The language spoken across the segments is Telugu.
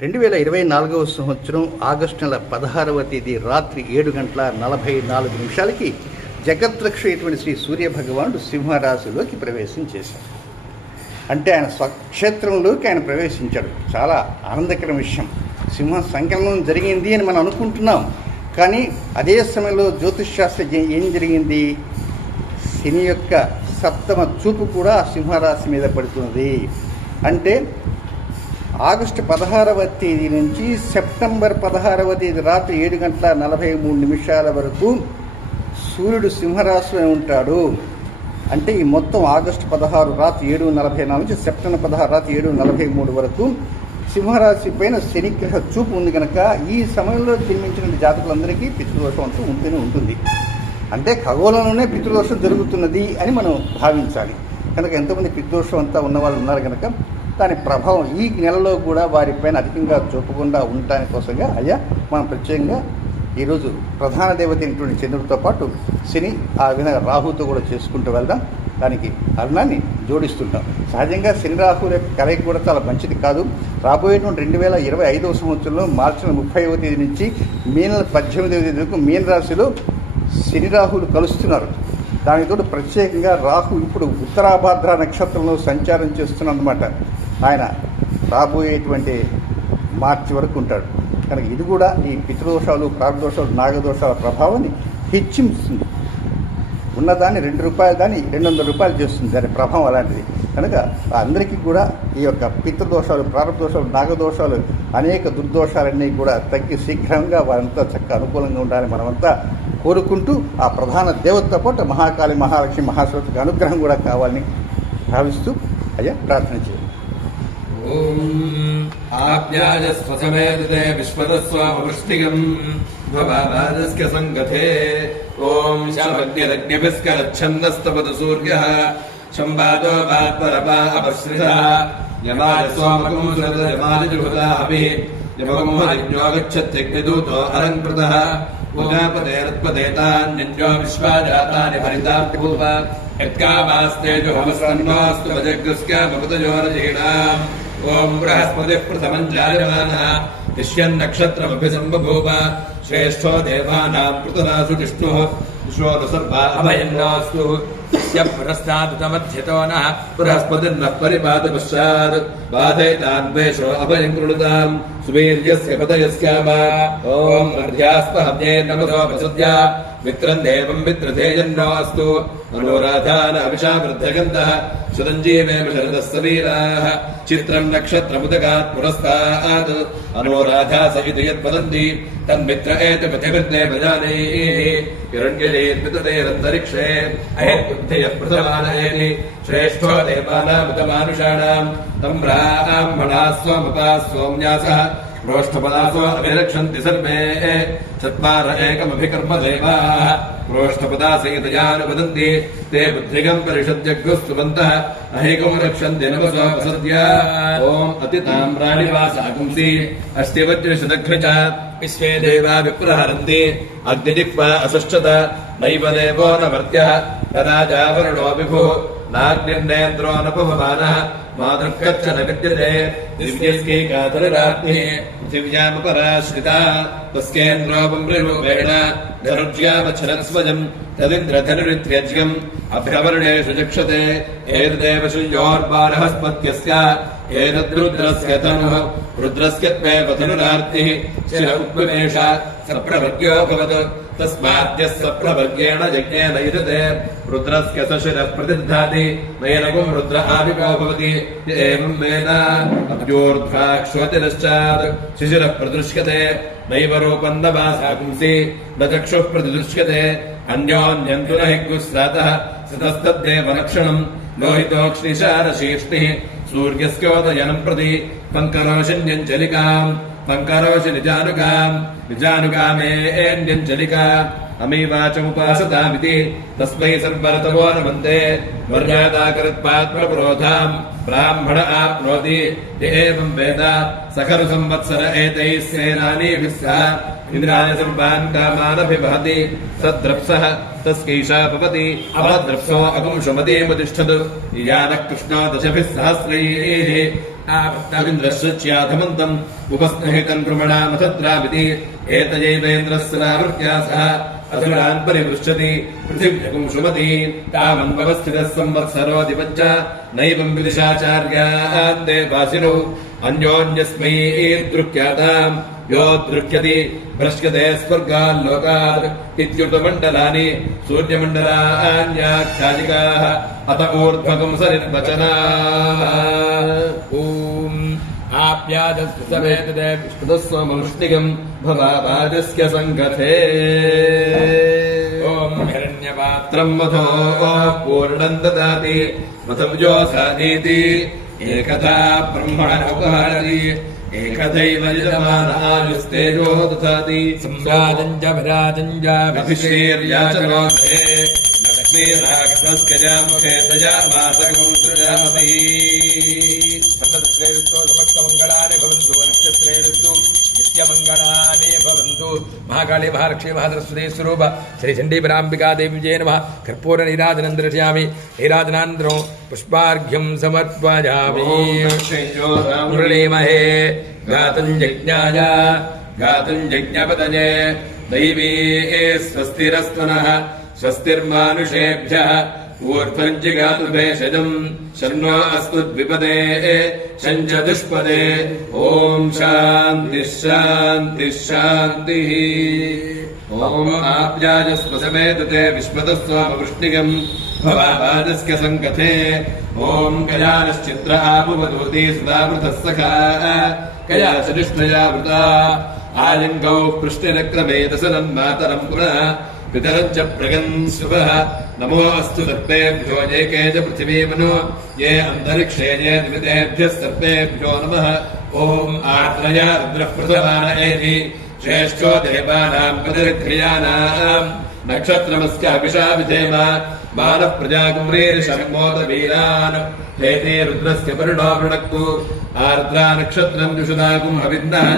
2024 సంవత్సరం ఆగస్టు నెల 16వ తేదీ రాత్రి 7:44 జగద్రక్షయుడైన శ్రీ సూర్యభగవానుడు సింహరాశిలోకి ప్రవేశం చేశాడు. అంటే ఆయన స్వక్షేత్రంలోకి ఆయన ప్రవేశించాడు. చాలా ఆనందకర విషయం. సింహ సంకలనం జరిగింది అని మనం అనుకుంటున్నాం. కానీ అదే సమయంలో జ్యోతిష్శాస్త్ర ఏం జరిగింది? శని యొక్క సప్తమ చూపు కూడా సింహరాశి మీద పడుతున్నది. అంటే ఆగస్టు 16వ తేదీ నుంచి సెప్టెంబర్ 16వ తేదీ రాత్రి 7:43 వరకు సూర్యుడు సింహరాశిలో ఉంటాడు. అంటే ఈ మొత్తం ఆగస్టు 16 రాత్రి 7:44 నుంచి సెప్టెంబర్ 16 రాత్రి 7:43 వరకు సింహరాశి పైన శనిగ్రహ చూపు ఉంది కనుక ఈ సమయంలో జన్మించిన జాతకులందరికీ పితృదోషం అంటూ ఉంటూనే ఉంటుంది. అంటే ఖగోళంలోనే పితృదోషం జరుగుతున్నది అని మనం భావించాలి. కనుక ఎంతోమంది పితృదోషం అంతా ఉన్న వాళ్ళు ఉన్నారు కనుక దాని ప్రభావం ఈ నెలలో కూడా వారిపైన అధికంగా చూపకుండా ఉండటాని కోసంగా మనం ప్రత్యేకంగా ఈరోజు ప్రధాన దేవత అయినటువంటి చంద్రుడితో పాటు శని ఆ విధంగా రాహుతో కూడా చేసుకుంటూ వెళ్దాం. దానికి అరుణాన్ని జోడిస్తుంటాం. సహజంగా శని రాహుల యొక్క కలయిక కూడా చాలా మంచిది కాదు. రాబోయేటువంటి 2025వ సంవత్సరంలో మార్చి 30వ తేదీ నుంచి మే నెల 18వ తేదీ వరకు మీన రాశిలో శని రాహులు కలుస్తున్నారు. దానితో ప్రత్యేకంగా రాహు ఇప్పుడు ఉత్తరాభాద్ర నక్షత్రంలో సంచారం చేస్తున్నమాట. ఆయన రాబోయేటువంటి మార్చి వరకు ఉంటాడు. కనుక ఇది కూడా ఈ పితృదోషాలు, ప్రాగ్దోషాలు, నాగదోషాల ప్రభావాన్ని హెచ్చింస్తుంది. ఉన్నదాన్ని ₹2 దాన్ని ₹200 చేస్తుంది. దాని ప్రభావం అలాంటిది. కనుక అందరికీ కూడా ఈ యొక్క పితృదోషాలు, ప్రారంభదోషాలు, నాగదోషాలు, అనేక దుర్దోషాలన్నీ కూడా తగ్గి శీఘ్రంగా వారంతా చక్కగా అనుకూలంగా ఉండాలని మనమంతా కోరుకుంటూ ఆ ప్రధాన దేవతతో పాటు మహాకాళి, మహాలక్ష్మి, మహాసరస్వతికి అనుగ్రహం కూడా కావాలని భావిస్తూ ప్రార్థన చేయాలి. ఓం ఆప్యాయస్వసమేదే విశ్వదస్వామవృష్టిగం భవాదస్య సంగతే ఓం శమగ్నిరగ్నిభిస్కరచ్ఛందస్తపదు సూర్యః సంవాదో వాత్పరపా అపశ్రితః యమాయ సోమకం యమాదిజుహుతా అభిః యమోహరిజ్ఞో గచ్చత్యగ్నిదూతో అలంకృతః ఉదాపదేరత్పదేతాన్యో విశ్వాజాతాని హరితాభూవ యత్కామాస్తేజోహమస్తన్నోస్తు వజగ్రస్కామపతయోరజీణాం ఓం బృహస్పతిః ప్రథమం జాయమానః తిష్యన్నక్షత్రమభిసంబభూవ శ్రేష్ఠో దేవానాం పృతనాసు జిష్ణుః విశ్వోనుసర్వా అభయన్నాస్తు తస్య పురస్తాదుతమధ్యతో నః బృహస్పతిర్నః పరిపాతి పశ్చాత్ బాధైతాన్వేషో అభయం కృణుతాం సువీర్యస్య పదయస్యామ ఓం అర్ధ్యాస్పహవ్యే నమసో వసుద్యా మిత్రం దేవం మిత్రధేయన్నో అస్తు మనోరాధాన అవిషావృద్ధగంధః సురంజీవేమ శరదः సవీరాः చిత్రం నక్షత్రముదగాత్ పురస్తాత్ అనోరాధా సహిత యద్వదంతి తన్మిత్ర ఏతమితిర్దే భజానైః హిరణ్యజేర్మితదేరంతరిక్షే అహేద్బుద్ధయః ప్రథమానయేతి శ్రేష్ఠో దేవానామితమానుషాణాం తం బ్రాహ్మణాः స్వముపాः సోమ్యాసः ప్రోష్ఠపదాసో అభిరక్షంతి సర్వే చత్వార ఏకమభికర్మ దేవాః ప్రోష్ఠపదాసహితయానువదంతి తే బుద్ధిగం పరిషద్యగ్గుస్తువంతః అహైకం రక్షంతి నమసో వసద్యా ఓం అతితామ్రాణి వాసాగుంసి అస్తి వజ్రశతఘ్న చ విశ్వే దేవా విప్రహరంతి అగ్నిజిహ్వా అసృష్టత నైవ దేవో న మర్త్యః రాజావరుణో విభుః నాగ్నిర్నేంద్రో నపవమానః మాతృక్కచ్చ న విద్యతే దివ్యస్కైకాతరరాజ్ఞి పృథివ్యాముపరాశ్రితా తస్కేంద్రో పుండ్రరూపేణ ధనుర్జ్యావచ్చరస్వజం తదింద్రధనురిత్యజ్యం అభ్యవర్ణేషు చక్షతే ఏతదేవ శూన్యోర్బారహస్పత్యస్య ఏతద్రుద్రస్య తనుః రుద్రస్య త్వేవ ధనురార్తిః శిర ఉత్పమేష సప్రవర్గ్యో భవత్ తస్మాద్యः సప్రవర్గేణ యజ్ఞేన యుజతే రుద్రస్య సశిరః ప్రతిదధాతి నయనకం రుద్ర ఆవిపో భవతి ఏవం వేద అభ్యోర్ధ్వాక్షోతిరశ్చాత్ శిశిరః ప్రదృశ్యతే నైవ రూపం న వాసాగుంసి న చక్షుః ప్రతిదృశ్యతే అన్యోన్యం తు న హిగ్గుస్రాతః సతస్తద్దేవ లక్షణం లోహితోక్ష్ణిశారశీర్ష్ణిః సూర్యస్యోదయనం ప్రతి పంకరోషిన్యంజలికాం పంకరోషి నిజానుగామేన్యంజలికా అమీవాచముపాసతామితి తస్మై సర్వరతవో నమంతే మర్యాదాకృత్పాత్మప్రోధాం బ్రాహ్మణ ఆప్నోతి ఏవం వేద సఖలు సంవత్సర ఏతైః సేనానీభిः సహ ఇంద్రాయ సర్వాన్ కామానభివహతి సద్రప్సః తస్కైషా భవతి అవద్రప్సో అగుంషమతీముతిష్ఠతు యానః కృష్ణో దశభిः సహస్రైः रवीन्द्रश्च्याधमन्तम् उपस्नहितम् प्रमणामथद्रामिति एतजैवेन्द्रस्य सह असुरान् परिपृच्छति पृथिव्यकुम् सुमति तावन्वस्थितः संवत्सरोऽधिपञ्च नैवम् विदिशाचार्यान् देवासिनौ अन्योन्यस्मै दृह्याताम् यो दृह्यति भ्रश्यते स्वर्गान् लोकात् इत्युक्तमण्डलानि सूर्यमण्डलान्याख्यायिकाः अत ऊर्ध्वकम् सरिर्वचनाः आप्याजस्वसमेतदे विष्णुस्वमनुष्टिकम् भवापादस्य सङ्गथे ॐ हिरण्यपात्रम् मथो पूर्णम् ददाति मथव्योऽसानीति एकथा ब्रह्मणोपहरति एकथैव यजमानायुस्तेजो ददाति सम्राजम् च विराजम् च विभिषेर्याचनो मे लक्ष्मीराक्षसस्य जामुखे दयामासकम् सृजामसि समस्तमङ्गलानि भवन्तु नक्षत्रेषु नित्यमङ्गलानि भवन्तु महाकाली महालक्ष्मी महासरस्वती स्वरूप श्रीचण्डीपराम्बिका देवी नमः कर्पूर नीराजनं दर्शयामि नीराजनानन्तरं पुष्पार्घ्यं समर्पयामि मुरलीमहे गातुं यज्ञाय गातुं यज्ञपतये दैवी स्वस्तिरस्तु नः स्वस्तिर्मानुषेभ्यः ऊर्ध्वम् जिगातु भेषजम् शन्नो अस्तु द्विपदे शञ्च दुष्पदे ॐ शान्तिः शान्तिः शान्तिः ॐ आप्याजस्वसमेतते विश्वतस्वामवृष्टिकम् भवापादस्य सङ्कथे ॐ कयानश्चित्र आपुवदूती सदावृतः सखा कया सनिष्ठया वृता आलिङ्गौ पृष्टिरक्रमेतसनन्मातरम् पुनः पितरम् च प्रगन् शुभः नमो अस्तु सर्पेभ्यो एके च पृथिवीमनो ये अन्तरिक्षे ये निमितेभ्यः सर्पेभ्यो नमः ॐ आर्द्रया रुद्रः प्रथमान एति श्रेष्ठो देवानाम् प्रतिर्क्रियाणाम् नक्षत्रमस्य अभिषा विधेम बालः प्रजाकुम्रीर्षण्मोदवीरान् हेते रुद्रस्य परिणो वृणक्तु आर्द्रा नक्षत्रम् जुषदाकुम् हविन्दः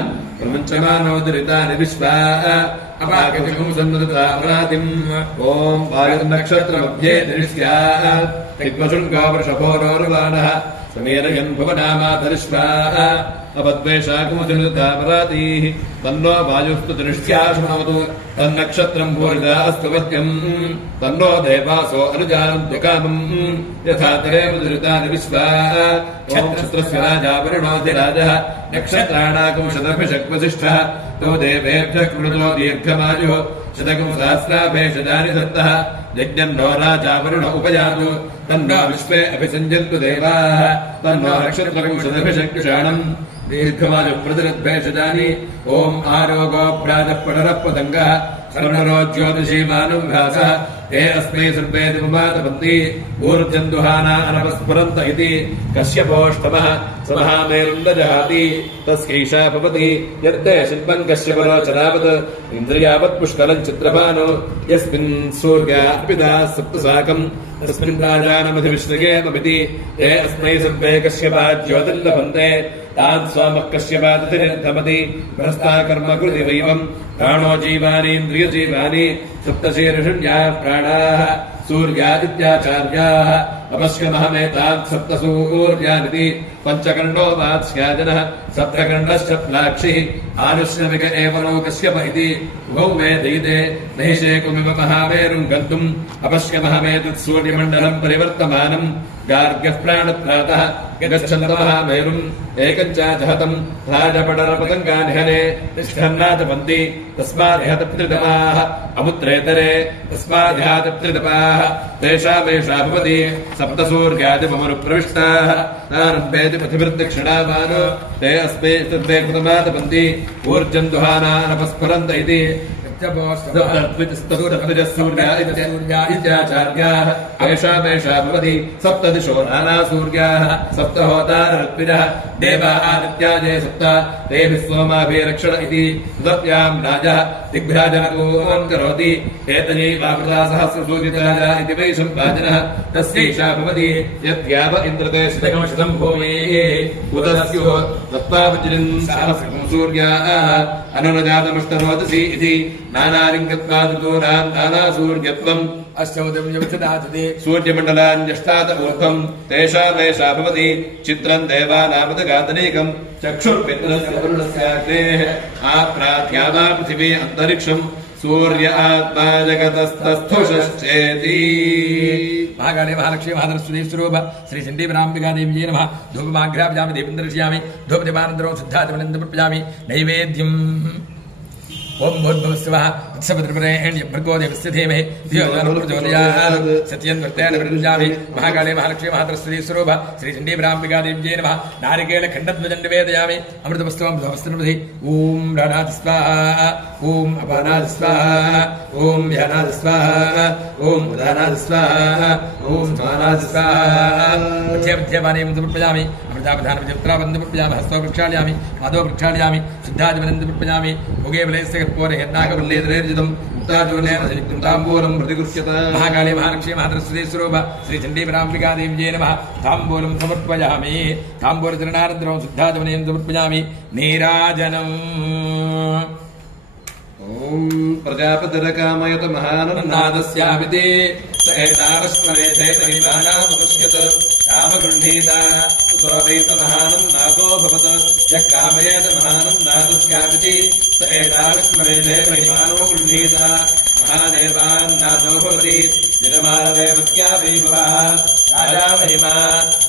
प्रमुञ्चमानोदरितानि विश्वा अपाकविकम् सन्नतामरातिम् ॐ वायुर्नक्षत्रमध्ये दृश्याः तिग्मशृङ्गो वृषभोरोरुवाणः समेरयन् भुवनामातरिश्वाः अपद्वेषाकुमसन्नतामरातीः तन्नो वायुस्तु दृष्ट्या शृणोतु तन्नक्षत्रम् भूरिदा अस्तु वत्यम् तन्नो देवासो अनुजानन्तु कामम् यथा तरेव दुरितानि विश्वाः नक्षत्रस्य राजा वरुणोऽधिराजः नक्षत्राणाकम् शतभिषक्वसिष्ठः तो देवेभ्यः कृणुतो दीर्घमायुः शतकम् सहस्राभेषजानि दत्तः यज्ञम् नो राजा वरुण उपयातु तन्नो विश्वे अभिसञ्जन्तु देवाः तन्नो नक्षत्रकम् शतभिषक्युषाणम् दीर्घमायुः प्रतिरद्भेषजानि ॐ आरोगो भ्राजः पटरः पतङ्गः सर्वरो ज्योतिषीमानुभासः ते अस्मै सर्वे दिवमातपन्ति ऊर्जन्दुहाना अनपस्फुरन्त इति कश्यपोष्टमः स महामेरुन्दजहाति तस्यैषा भवति यद्दे शिल्पम् कश्यपरोचनावत् इन्द्रियावत् पुष्कलम् चित्रभानो यस्मिन् सूर्या अर्पिता सप्तसाकम् तस्मिन् राजानमधिविश्रयेममिति ते अस्मै सर्वे कश्यपा ज्योतिर्लभन्ते तान् स्वामः कश्यपातिर्धमति भ्रष्टा कर्म कृति वैवम् प्राणो जीवानीन्द्रियजीवानि सप्तशीर्षण्याः प्राणाः सूर्यादित्याचार्याः अपश्यमहमेतान् सप्तसूर्यानिति पञ्चकण्डो वात्स्याजनः सप्तकण्डश्च प्लाक्षिः आनुष्यमिक एव लोकस्यप इति उभौ मे दयिते नैषेकुमिव महामेरुम् गन्तुम् अपश्यमहमेतत् सूर्यमण्डलम् परिवर्तमानम् गार्ग्यः प्राणत्रातः गच्छन्तमहामेरुम् एकम् चाजहतम् राजपटरपतङ्गानिहने तिष्ठन्नाजपन्ति तस्मादिहतप्त्रितपाः अमुत्रेतरे तस्मादिहातप्त्रितपाः तेषामेषा भवति सप्तसूर्यादिमनुप्रविष्टाः नारम्भेति पथिभिर्दक्षिणामानो ते अस्मै तद्वे कृतमातपन्ति ऊर्जम् दुहानानपस्फुरन्त इति सूर्याचार्याः एषामेषा भवति सप्तदिशो नाना सूर्याः सप्तहोतारत्विनः देवा आदित्याजे सप्त तेभिः सोमाभिरक्षण इति सुदप्याम् राजः दिग्भ्याजनकोन् करोति एतयैवावृता सहस्रसूर्यराजा इति वै सम्पादनः तस्यैषा भवति यद्याव इन्द्रते शतकमशतम् भूमेः उदस्युः तत्त्वावज्रिन् सहस्रम् सूर्याः अनुनजातमष्टरोदसी इति नानालिङ्गत्वादूनाम् नानासूर्यत्वम् अष्टमुदं यमचदाचते सूर्यमण्डलान्यष्टात ऊर्ध्वम् तेषामेषा भवति चित्रम् देवानामदगातनीकम् चक्षुर्पितरस्य वरुणस्याग्नेः आप्रात्यामा पृथिवी अन्तरिक्षम् सूर्य आत्मा जगतस्तस्थुषश्चेति। महाकाले महालक्ष्मी महाधरस्वती स्वरूप श्री चण्डीपराम्बिका देव्यै नमः। धूपमाघ्रापयामि दीपन्दर्शयामि धूपदीपानन्तरं शुद्धाचमनन्दमर्पयामि नैवेद्यम् ओम भूर्भुवस्सुवः तत्सवितुर्वरेण्यं देवस्य धीमहि धियो यो नः प्रचोदयात् सत्यन्वर्तेन विरञ्जामि। महाकाले महालक्ष्मी महाधरस्वती स्वरूप श्री चण्डीपराम्बिका देव्यै नमः। नारिकेलखण्डध्वजं निवेदयामि अमृतवस्त्वमृतवस्त्रमधि ॐ राणात् स्वाहा ॐ अपानात् स्वाहा ॐ ध्यानात् स्वाहा ॐ उदानात् स्वाहा ॐ समानात् स्वाहा। मध्यमध्यपानीयं समर्पयामि अमृतावधानमित्यावन्दमर्पयामि। हस्तो प्रक्षालयामि पादौ प्रक्षालयामि शुद्धाचमनन्दमर्पयामि। भोगे बलस्य कर्पूरेर्नागवल्लेतरेर्जितम् मुक्ताचूर्णेन संयुक्तं ताम्बूलं प्रतिगृह्यत। महाकाले महालक्ष्मी महाधरस्वती स्वरूप श्री चण्डीपराम्बिका देव्यै नमः। ताम्बूलं समर्पयामि ताम्बूलचरणानन्तरं शुद्धाचमनीयं समर्पयामि। नीराजनम् ॐ प्रजापतिरकामयत महानन्दादस्यामिते स एतावस्मरे चैतन्यनामनुष्यत कामगृह्णीता सुतो वै स महानन्दादो भवत यः कामयेत महानन्दादस्यामिति स एतावस्मरे चैतन्यमानो गृह्णीता महादेवान्नादो भवति यजमानदेवत्या वै भवः राजा महिमा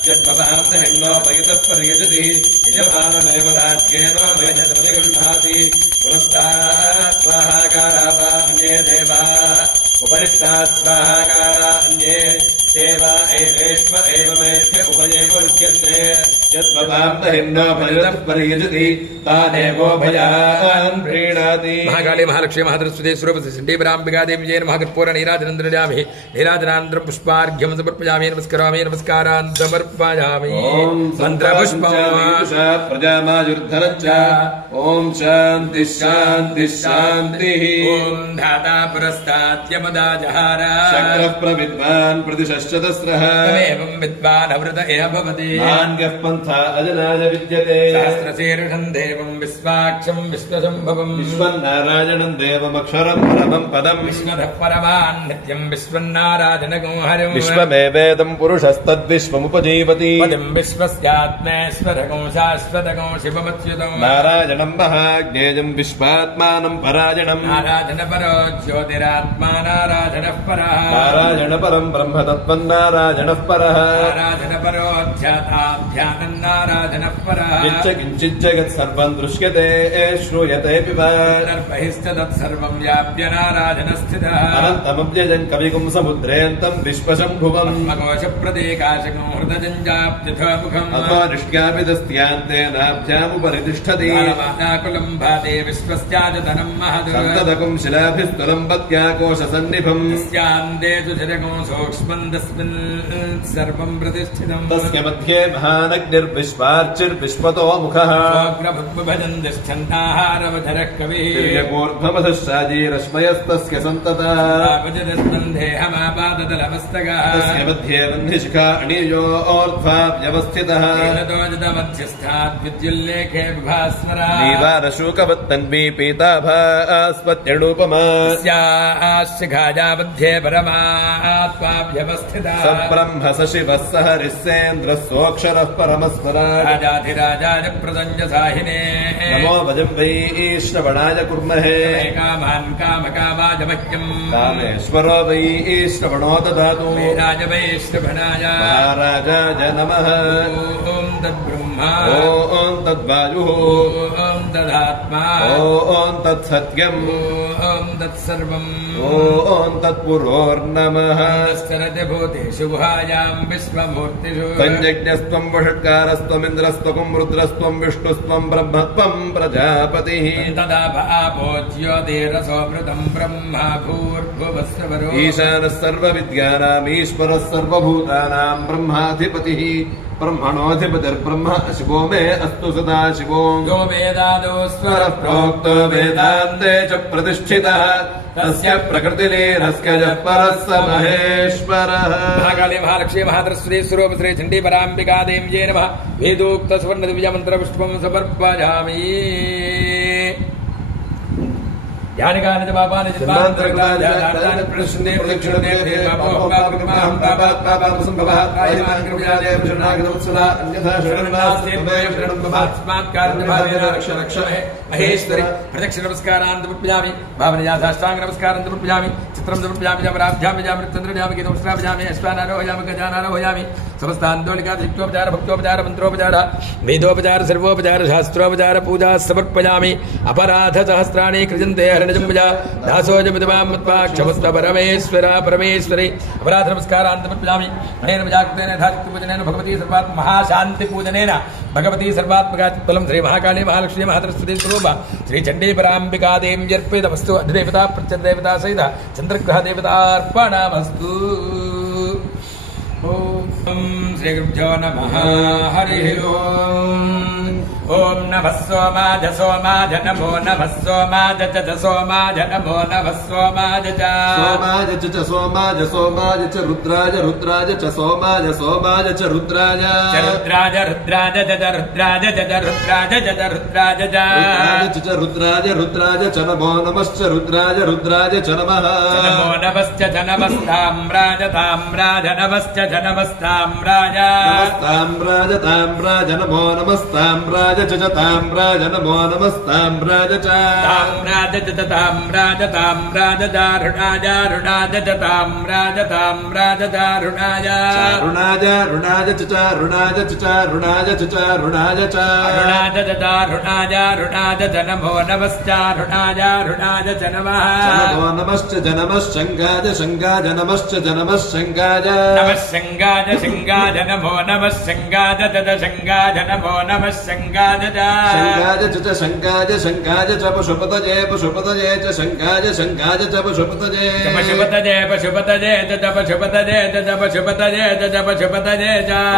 यद्भवान्तहिन्दोपयतः पर्यजति यजमानमेव राज्येन वयजतमतिगृह्णाति पुरस्तात् स्वाहाकारा अन्ये देवाः उपरिष्टात् स्वाहाकारा अन्ये देवा एतेष्व एवमेत्य उभये उच्यन्ते यद्भवान्तहिन्दोपयतः पर्यजति तानेवोभयान् प्रीणाति। महाकाले महालक्ष्मी महाधरस्वती स्वरूप श्री चण्डीपराम्बिका देव्यै नमः। कर्पूर नीराजनं ददामि नीराजनानन्तरं पुष्पार्घ्यं समर्पयामि नमस्करोमि नमस्कारान् समर्पयामि। मन्त्रपुष्पं प्रजामायुर्धनञ्च ॐ शान्तिः शान्तिः शान्तिः। ॐ धाता पुरस्तात्यमुदा जहार शक्रः प्रविद्वान् प्रतिशश्चतस्रः एवं विद्वान् अवृत एव भवति। नान्यः पन्था अजनाय विद्यते सहस्रशीर्षं देवं विश्वाक्षं विश्वसम्भवम् विश्वन्नारायणं देवमक्षरं परमं पदम् विश्वतः परमान् नित्यं विश्वन्नारायणगं हरिम् विश्वमेवेदं पुरुषस्तद्विश्वमुपजीवति पदं विश्वस्यात्मेश्वरगं शाश्वतगं शिवमच्युतम् नारायणं महाज्ञेयं विश्वात्मानं परायणम् नारायणपरो ज्योतिरात्मा नारायणः परः नारायणपरं ब्रह्मतत्त्वं नारायणः परः नारायणपरो ध्याताध्यानं नारायणः परः यच्च किञ्चित् जगत् सर्वं दृश्यते श्रूयतेऽपि वा दर्पहिश्च तत्सर्वं व्याप्य नारायणस्थितः अनन्तमव्यजं कविगुं समुद्रेऽन्तं विश्वशम्भुवम् मघोषप्रदेकाशकं हृदजञ्जाप्यथमुखम् अथवा निष्क्यापि दस्त्यान्ते नाभ्यामुपरि तिष्ठति कालमानाकुलं भाते विश्वस्याजतनं महत् सन्ततकुं शिलाभिस्तुलं पत्याकोशसन्निभम् स्यान्तेषु जगं सूक्ष्मं तस्मिन् सर्वं प्रतिष्ठितम् तस्य मध्ये महानग्निर्विश्वार्चिर्विश्वतो मुखः भजन् तिष्ठन्ताहारवधरः कविः तिर्यकूर्ध्वमधश्चाजीरश्मयस्तस्य सन्ततः देहमापादतलमस्तकः तस्य मध्ये वह्निशिखा अणियो ऊर्ध्वा व्यवस्थितः मध्यस्थाद्विद्युल्लेखे विभास्मरा नीवारशूकवत्तन्वी पीताभास्पत्यणूपमा शिखाया मध्ये परमात्माभ्यवस्थिता सब्रह्म स शिवः स हरिः सेन्द्रः सोऽक्षरः परमस्वराट् राजाधिराजाय प्रदञ्जसाहिने नमो भजं वै श्रवणाय कुर्महे कामान् कामकामाय मह्यम् कामेश्वरो वै श्रवणो ददातु राज वै श्रवणाय महाराजाय नमः ॐ तद्ब्रह्मा ॐ तद्वायुः ॐ तदात्मा ॐ तत्सत्यम् ॐ तत्सर्वम् ॐ तत्पुरोर्नमः भूतेषु गुहायां विश्वमूर्तिषु संयज्ञस्त्वं वषट्कारस्त्वमिन्द्रस्त्वं रुद्रस्त्वं विष्णुस्त्वं ब्रह्मत्वं प्रजापतिः तदा भावोज्योतिरसोऽमृतं ब्रह्मा भूर्भुवस्वरो ईशानः सर्वविद्यानामीश्वरः सर्वभूतानां ब्रह्माधिपतिः ब्रह्मणोऽधिपतिर्ब्रह्म शिवो मे अस्तु सदा शिवो यो वेदादो स्वरः प्रोक्तो वेदान्ते च प्रतिष्ठितः तस्य प्रकृतिलीनस्कजः परः स महेश्वरः। महाकाले महालक्ष्मी महाधरस्वती स्वरूप श्री चण्डीपराम्बिका देव्यै नमः। वेदोक्त सुवर्ण दिव्यमन्त्रपुष्पं समर्पयामि। యాని కాని చ పాపాని జన్మాంతరకృతాని ప్రదక్షిణే ప్రదక్షిణే పాపం పాపాత్ పాపాత్ సంభవః కాయమాన్ కృపయాదే శరణాగతవత్సలా అన్యథా శరణాస్తే శరణం భవాస్మాత్ కారణభావేన రక్ష రక్ష మహేశ్వరి ప్రదక్షిణ నమస్కారాన్ సమర్పయామి భావనయా సాష్టాంగ నమస్కారం సమర్పయామి చిత్రం సమర్పయామి జమరాభ్యామి జామృతంద్రయామి గీతోష్ట్రాభ్యామి అశ్వానారోహయామి గజానారోహయామి సమస్తాందోళికా దిక్యోపచార భక్తోపచార మంత్రోపచార వేదోపచార సర్వోపచార శాస్త్రోపచార పూజా సమర్పయామి అపరాధ సహస్రాణి కృజంతే హరణజంబుజా దాసోజమిదమాం మత్వా క్షమస్వ పరమేశ్వర పరమేశ్వరి అపరాధ నమస్కారాన్ సమర్పయామి అనేన మజాక్తేన ధాత్రి పూజనేన భగవతి సర్వాత్మ మహాశాంతి పూజనేన భగవతి సర్వాత్మకాత్ఫలం శ్రీ మహాకాళీ మహాలక్ష్మీ మహాసరస్వతి స్వరూప శ్రీ చండీపరాంబికా దేవ్యర్పితమస్తు అధిదేవతా ప్రత్యదేవతా సహిత చంద్రగ్రహ దేవతార్పణమస్తు. ఓం శ్రీ గురుభ్యో నమః. హరి ఓం. ఓం నమః సోమాజ సోమాజ నమో నమః సోమాజ చ సోమాజ నమో నమః సోమాజ చ సోమాజ చ సోమాజ సోమాజ చ రుద్రాజ రుద్రాజ చ సోమాజ సోమాజ చ రుద్రాజ రుద్రాజ రుద్రాజ జ రుద్రాజ జ రుద్రాజ జ రుద్రాజ చ రుద్రాజ రుద్రాజ చ నమో నమశ్చ రుద్రాజ రుద్రాజ చ నమః నమో నమశ్చ చ నమస్తామ్రాజ తామ్రాజ నమశ్చ చ నమస్తామ్రాజ తామ్రాజ తామ్రాజ నమో నమస్తామ్రాజ చ తామ్రాజ నమో నమస్తామ్రాజ చ తామ్రాజ చ తామ్రాజ తామ్రాజ దారుణాజ రుణాజ చ తామ్రాజ తామ్రాజ దారుణాజ రుణాజ రుణాజ చ రుణాజ చ రుణాజ చ రుణాజ చ రుణాజ చ దారుణాజ రుణాజ చ నమో నమశ్చారుణాజ రుణాజ చ నమః నమో నమశ్చ జనమశ్శంగాజ శంగాజ నమశ్చ జనమశ్శంగాజ నమః శంగాజ శంగాజ నమో నమః శంగాజ చ శంగాజ నమో నమః శంగాజ శంగాజ చ శంగాజ శంగాజ చ పశుపతజే పశుపతజే చ శంగాజ శంగాజ చ పశుపతజే పశుపతజే పశుపతజే చ పశుపతజే చ పశుపతజే చ పశుపతజే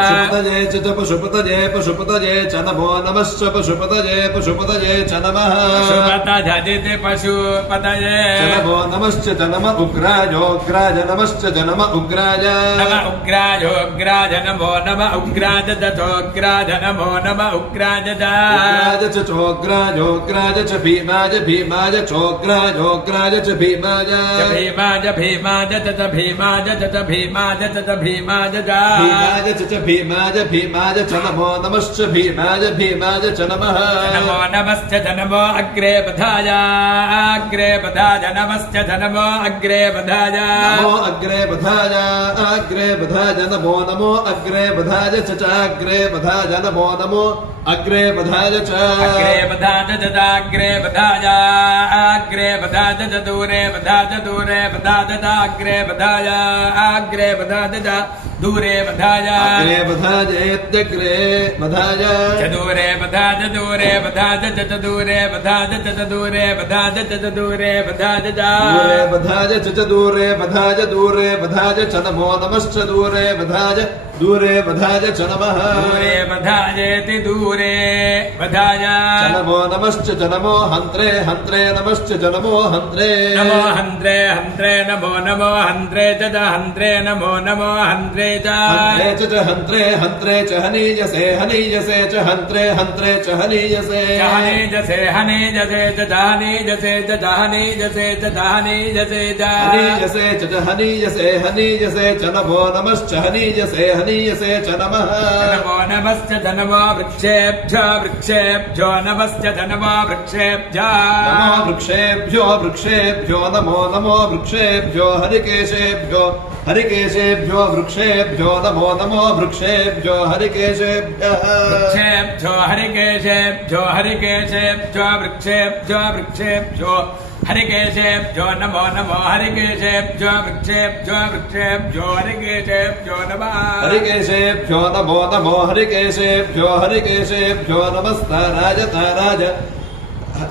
పశుపతజే చ పశుపతజే పశుపతజే చ నమో నమశ్చ పశుపతజే పశుపతజే చ నమః పశుపతజే పశుపతజే నమో నమశ్చ చ నమ ఉగ్రాజోగ్రాజ నమశ్చ చ నమ ఉగ్రాజ నమ ఉగ్రాజోగ్రాజ నమో నమ ఉగ్రాజ చోగ్రాజ నమో నమ ఉగ్రాజ ఉగ్రాజ చ చోగ్రాజోగ్రాజ చ భీమాజ భీమాజ చోగ్రాజోగ్రాజ చ భీమాజ భీమాజ భీమాజ చ భీమాజ చ భీమాజ చ భీమాజ భీమాజ చ భీమాజ భీమాజ చ నమో నమశ్చ భీమాజ భీమాజ చ నమః నమో నమశ్చ నమో అగ్రే బధాయ అగ్రే బధాయ నమశ్చ నమో అగ్రే బధాయ నమో అగ్రే బధాయ అగ్రే బధాయ నమో నమో అగ్రే బధాయ చ అగ్రే బధాయ నమో నమో అగ్రే బధాయ చ అగ్రే బధాయ చ అగ్రే బధాయ అగ్రే బధాయ చ దూరే బధాయ దూరే బధాయ చ అగ్రే బధాయ అగ్రే బధాయ చ దూరే బధాయ అగ్రే బధాయేత్యగ్రే బధాయ చ దూరే బధాయ దూరే బధాయ చ దూరే బధాయ చ దూరే బధాయ చ దూరే బధాయ చ దూరే బధాయ చ దూరే బధాయ దూరే బధాయ చ నమో నమశ్చ దూరే బధాయ దూరే బధాయ చ నమః దూరే బధాయేతి దూరే బధాయ చ నమో నమశ్చ చ నమో హంత్రే హంత్రే నమశ్చ చ నమో హంత్రే నమో హంత్రే హంత్రే నమో నమో హంత్రే చ హంత్రే నమో నమో హంత్రే చ హంత్రే చ హంత్రే హంత్రే చ హనీయసే హనీయసే చ హంత్రే హంత్రే చ హనీయసే హనీజసే హనీజసే చ హనీజసే చ హనీజసే చ హనీజసే చ హనీయసే చ హనీయసే హనీయసే చ నమో నమశ్చ హనీయసే హనీయసే చ నమః నమో నమశ్చ నమో వృక్షేభ్యో వృక్షేభ్యో నమశ్చ నమో వృక్షేభ్యో నమో వృక్షేభ్యో వృక్షేభ్యో నమో నమో వృక్షేభ్యో హరికేశేభ్యో హరికేశేభ్యో వృక్షేభ్యో నమో నమో వృక్షేభ్యో హరికేశేభ్యః వృక్షేభ్యో హరికేశేభ్యో హరికేశేభ్యో వృక్షేభ్యో వృక్షేభ్యో హరికేశేభ్యో నమో నమో హరికేశేభ్యో వృక్షేభ్యో వృక్షేభ్యో హరికేశేభ్యో నమః హరికేశేభ్యో నమో నమో హరికేశేభ్యో హరికేశేభ్యో నమస్తారాజ తారాజ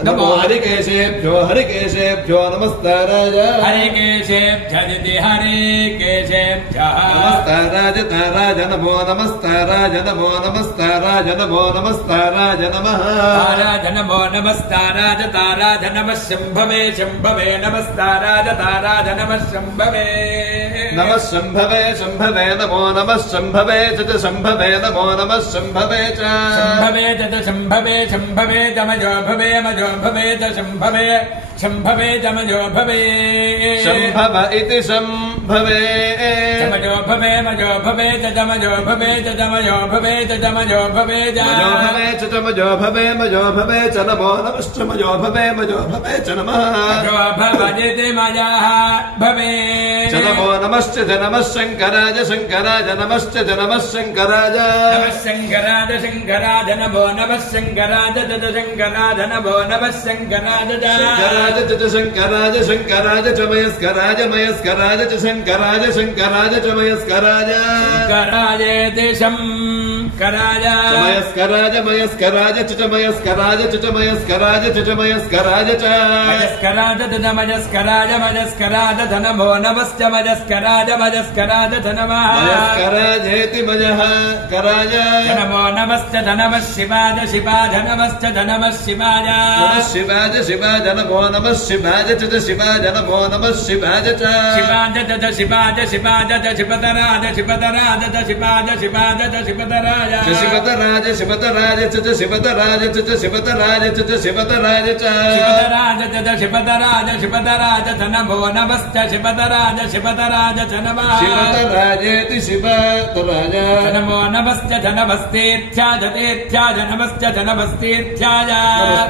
నమో హరికేశేభ్యో హరికేశేభ్యో నమస్తారాజ హరికేశేభ్యజతి హరికేశేభ్యః నమస్తారాజ తారాజ నమో నమస్తారాజ నమో నమస్తారాజ నమో నమస్తారాజ నమః తారాజ నమో నమస్తారాజ తారాజ నమః శంభవే శంభవే నమస్తారాజ తారాజ నమః శంభవే నమః శంభవే శంభవే నమో నమః శంభవే చ శంభవే నమో నమః శంభవే చ శంభవే చ శంభవే శంభవే చ మజో భవే మజో భవే చ శంభవే शम्भवे चमजो भवे शम्भव इति शम्भवे चमजो भवे मजो भवे चमजो भवे चमजो भवे चमजो भवे मजो भवे चमजो भवे मजो भवे च नमो नमश्च मजो भवे च नमः मजो भवजेति मजः भवे च नमो नमश्च नमः शङ्कराय शङ्कराय नमश्च नमः शङ्कराय नमः शङ्कराय शङ्कराय नमो नमः शङ्कराय तद शङ्कराय नमो नमः शङ्कराय शङ्कराय च शङ्कराय शङ्कराय च मयस्कराय मयस्कराय च शङ्कराय शङ्कराय च मयस्कराय शङ्करायेति शङ्कराय मयस्कराय मयस्कराय च मयस्कराय च मयस्कराय च मयस्कराय च मयस्कराय तद मयस्कराय मयस्कराय नमो नमश्च मयस्कराय मयस्कराय नमः मयस्करायेति मयः कराय नमो नमश्च नमः शिवाय शिवाय नमश्च नमः शिवाय नमः शिवाय शिवाय नमो नमः शिवाय च शिवाय नमो नमः शिवाय च शिवाय तद शिवाय शिवाय च शिवतराज शिवतराज च शिवाय शिवाय च शिवतराज शिवतराज शिवतराज च शिवतराज च शिवतराज च शिवतराज च शिवतराज च शिवतराज शिवतराज च नमो नमश्च शिवतराज शिवतराज च नमः शिवतराजेति शिवतराज नमो नमश्च नमस्तेर्थ्याय तीर्थ्याय नमश्च नमस्तेर्थ्याय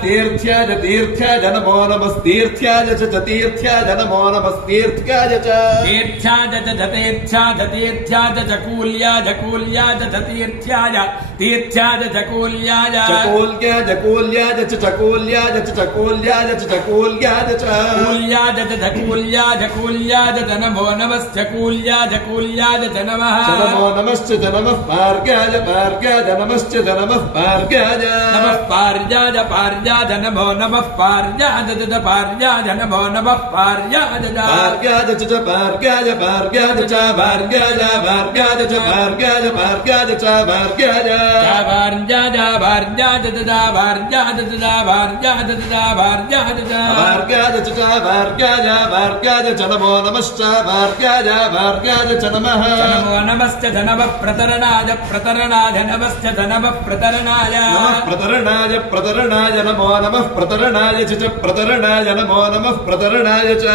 तीर्थ्याय तीर्थ्याय नमो नमस्तीर्थ्याय च तीर्थ्याय नमो नमस्तीर्थ्याय च तीर्थ्याय च तीर्थ्याय तीर्थ्याय च कूल्याय कूल्याय च तीर्थ्याय तीर्थ्याय च कूल्याय चकोल्याय कूल्याय च चकोल्याय च चकोल्याय च चकोल्याय च कूल्याय च कूल्याय कूल्याय च नमो नमश्च कूल्याय कूल्याय च नमः नमो नमश्च नमः पार्याय पार्याय नमश्च नमः पार्याय नमः पार्याय पार्याय नमो नमः पार्याय च पार्याय नमो नमः पार्याय पार्याय च पार्याय पार्याय च पार्याय पार्याय च पार्याय पार्याय च पार्याय पार्याय पार्याय च पार्याय च पार्याय च पार्याय च पार्याय च पार्याय पार्याय च नमो नमश्च पार्याय पार्याय च नमः नमो नमश्च नमः प्रतरणाय प्रतरणाय नमश्च नमः प्रतरणाय नमः प्रतरणाय प्रतरणाय नमो नमः प्रतरणाय च प्रतरणाय नमो नमः प्रतरणाय च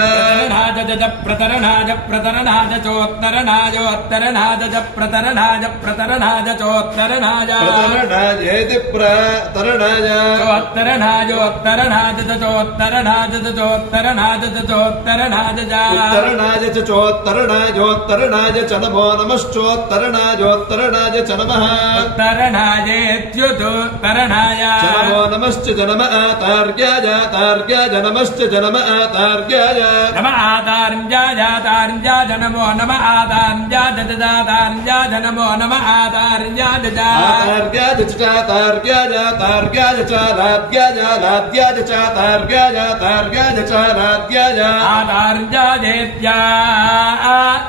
प्रतरणाय प्रतरणाय चोत्तरणायोत्तरणाय च प्रतरणाय प्रतरणाय चोत्तरणाय प्रतरणायेति प्रतरणाय चोत्तरणायोत्तरणाय च चोत्तरणाय च चोत्तरणाय च चोत्तरणाय च उत्तरणाय च चोत्तरणायोत्तरणाय च नमो नमश्चोत्तरणायोत्तरणाय च नमः उत्तरणायेत्युत्तरणाय च नमो नमश्च जन्म आतार्याय तार्याय नमश्च जन्म आतार्याय नम आतार्याय तार्याय नमो नम आतार्याय तार्याय नमो नम आतार्याय आतार्याय च तार्याय तार्याय च लाद्याय लाद्याय च तार्याय तार्याय च लाद्याय आतार्यायेत्या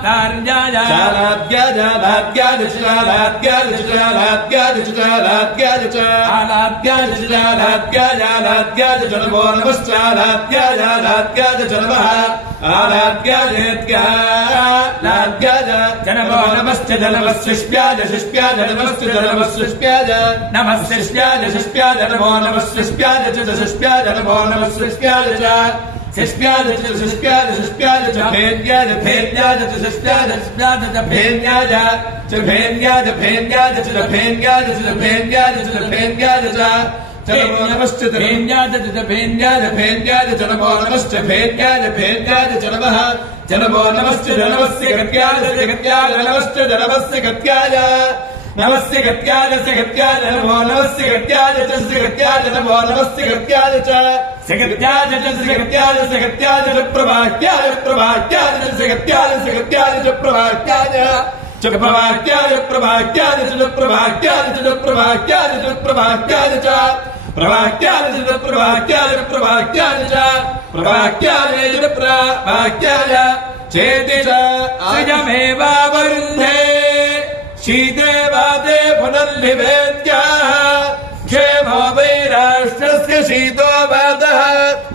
तार्याय लाद्याय लाद्याय च लाद्याय च लाद्याय च लाद्याय च आलाद्याय लाद्याय लाद्याय च नमो नमश्च लाद्याय लाद्याय च नमः आलाद्यायेत्या लाद्याय नमो नमश्च शिष्प्याय शिष्प्याय नमश्च शिष्प्याय नमः शिष्याय शिष्याय नमो नमः शिष्याय च शिष्याय नमो नमः शिष्याय च शिष्याय च शिष्याय शिष्याय च भेद्याय भेद्याय च शिष्याय शिष्याय च भेद्याय च भेद्याय भेद्याय च भेद्याय च भेद्याय च भेद्याय च नमो नमश्च भेद्याय च भेद्याय भेद्याय च नमो नमश्च भेद्याय भेद्याय च नमः नमो नमश्च नमस्य गत्याय गत्याय नमश्च नमस्य गत्याय नमस्य गत्याय च गत्याय नमो नमस्य गत्याय च गत्याय नमो नमस्य गत्याय च गत्याय च गत्याय च गत्याय च प्रभात्याय प्रभात्याय च गत्याय च प्रभात्याय च प्रभात्याय प्रभात्याय च प्रभात्याय च प्रभात्याय च प्रभात्याय च प्रभात्याय च प्रभात्याय प्रभात्याय च प्रभात्याय च प्रभात्याय चेति च अयमेवावरुन्धे शीते वाते पुनर्निवेद्याः क्षेमो वै राष्ट्रस्य शीतो वातः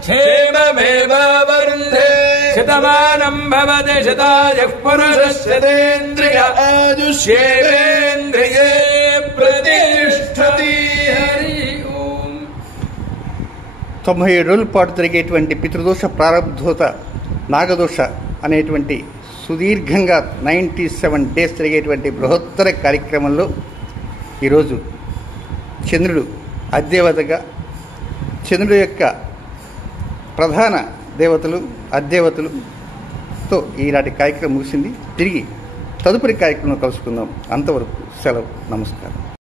क्षेममेवावरुन्धे शतमानं भवति शतायुः पुरुषशतेन्द्रिय आयुष्येवेन्द्रिये प्रतिष्ठति हरि ओम् 97 రోజుల పాటు జరిగేటువంటి పితృదోష ప్రారంభోత నాగదోష అనేటువంటి సుదీర్ఘంగా 97 డేస్ జరిగేటువంటి బృహత్తర కార్యక్రమంలో ఈరోజు చంద్రుడు అద్దేవతగా, చంద్రుడి యొక్క ప్రధాన దేవతలు అద్దేవతలుతో ఈనాటి కార్యక్రమం ముగిసింది. తిరిగి తదుపరి కార్యక్రమంలో కలుసుకుందాం. అంతవరకు సెలవు. నమస్కారం.